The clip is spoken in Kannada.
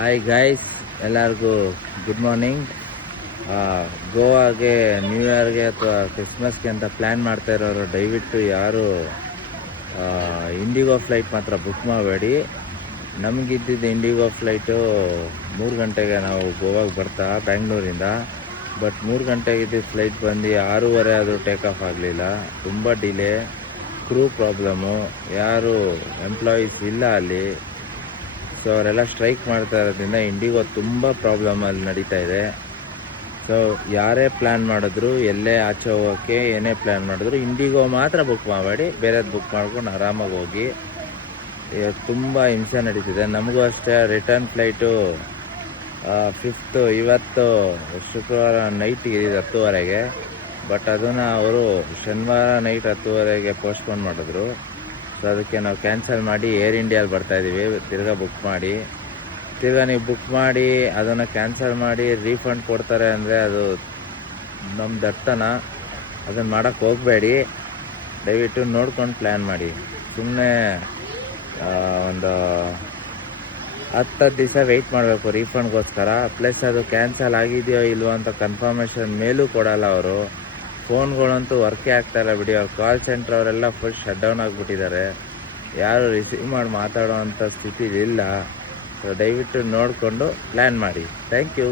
ಹಾಯ್ ಗಾಯ್ಸ್, ಎಲ್ಲರಿಗೂ ಗುಡ್ ಮಾರ್ನಿಂಗ್. ಗೋವಾಗೆ ನ್ಯೂ ಇಯರ್ಗೆ ಅಥವಾ ಕ್ರಿಸ್ಮಸ್ಗೆ ಅಂತ ಪ್ಲ್ಯಾನ್ ಮಾಡ್ತಾ ಇರೋರು ದಯವಿಟ್ಟು ಯಾರು ಇಂಡಿಗೋ ಫ್ಲೈಟ್ ಮಾತ್ರ ಬುಕ್ ಮಾಡಬೇಡಿ. ನಮಗಿದ್ದಿದ್ದು ಇಂಡಿಗೋ ಫ್ಲೈಟು 3 ಗಂಟೆಗೆ ನಾವು ಗೋವಾಗೆ ಬರ್ತಾ ಬ್ಯಾಂಗ್ಳೂರಿಂದ. ಬಟ್ 3 ಗಂಟೆಗೆ ಇದ್ದಿದ್ದು ಫ್ಲೈಟ್ ಬಂದು 6:30 ಆದರೂ ಟೇಕ್ ಆಫ್ ಆಗಲಿಲ್ಲ. ತುಂಬ ಡಿಲೇ, ಕ್ರೂ ಪ್ರಾಬ್ಲಮ್ಮು, ಯಾರು ಎಂಪ್ಲಾಯೀಸ್ ಇಲ್ಲ ಅಲ್ಲಿ. ಸೊ ಅವರೆಲ್ಲ ಸ್ಟ್ರೈಕ್ ಮಾಡ್ತಾ ಇರೋದ್ರಿಂದ ಇಂಡಿಗೋ ತುಂಬ ಪ್ರಾಬ್ಲಮಲ್ಲಿ ನಡೀತಾ ಇದೆ. ಸೊ ಯಾರೇ ಪ್ಲ್ಯಾನ್ ಮಾಡಿದ್ರು, ಎಲ್ಲೇ ಆಚೆ ಹೋಗೋಕ್ಕೆ ಏನೇ ಪ್ಲ್ಯಾನ್ ಮಾಡಿದ್ರು ಇಂಡಿಗೋ ಮಾತ್ರ ಬುಕ್ ಮಾಡಬೇಡಿ. ಬೇರೆದು ಬುಕ್ ಮಾಡ್ಕೊಂಡು ಆರಾಮಾಗಿ ಹೋಗಿ. ತುಂಬ ಹಿಂಸೆ ನಡೀತಿದೆ. ನಮಗೂ ಅಷ್ಟೇ ರಿಟರ್ನ್ ಫ್ಲೈಟು 5th ಇವತ್ತು ಶುಕ್ರವಾರ ನೈಟಿಗೆ ಇದೆ 10:30ಗೆ. ಬಟ್ ಅದನ್ನು ಅವರು ಶನಿವಾರ ನೈಟ್ 10:30ಗೆ ಪೋಸ್ಟ್ಪೋನ್ ಮಾಡಿದ್ರು. ಸೊ ಅದಕ್ಕೆ ನಾವು ಕ್ಯಾನ್ಸಲ್ ಮಾಡಿ ಏರ್ ಇಂಡಿಯಲ್ಲಿ ಬರ್ತಾಯಿದ್ದೀವಿ. ತಿರ್ಗಾ ಬುಕ್ ಮಾಡಿ, ತಿರ್ಗಾ ನೀವು ಬುಕ್ ಮಾಡಿ ಅದನ್ನು ಕ್ಯಾನ್ಸಲ್ ಮಾಡಿ ರೀಫಂಡ್ ಕೊಡ್ತಾರೆ ಅಂದರೆ ಅದು ನಮ್ಮ ದಟ್ಟತನ. ಅದನ್ನು ಮಾಡೋಕ್ಕೆ ಹೋಗಬೇಡಿ. ದಯವಿಟ್ಟು ನೋಡ್ಕೊಂಡು ಪ್ಲ್ಯಾನ್ ಮಾಡಿ. ಸುಮ್ಮನೆ ಒಂದು 10 ದಿವಸ ವೆಯ್ಟ್ ಮಾಡಬೇಕು ರೀಫಂಡ್ಗೋಸ್ಕರ. ಪ್ಲಸ್ ಅದು ಕ್ಯಾನ್ಸಲ್ ಆಗಿದೆಯೋ ಇಲ್ವೋ ಅಂತ ಕನ್ಫರ್ಮೇಷನ್ ಮೇಲೂ ಕೊಡಲ್ಲ ಅವರು. ಫೋನ್ಗಳಂತೂ ವರ್ಕೇ ಆಗ್ತಾಯಿಲ್ಲ ಬಿಡಿ. ಅವ್ರ ಕಾಲ್ ಸೆಂಟ್ರ್ ಅವರೆಲ್ಲ ಫುಲ್ ಶಟ್ ಡೌನ್ ಆಗಿಬಿಟ್ಟಿದ್ದಾರೆ. ಯಾರು ರಿಸೀವ್ ಮಾಡಿ ಮಾತಾಡೋ ಅಂಥ ಸ್ಥಿತಿಲಿಲ್ಲ. ಸೊ ದಯವಿಟ್ಟು ನೋಡಿಕೊಂಡು ಪ್ಲ್ಯಾನ್ ಮಾಡಿ. Thank you.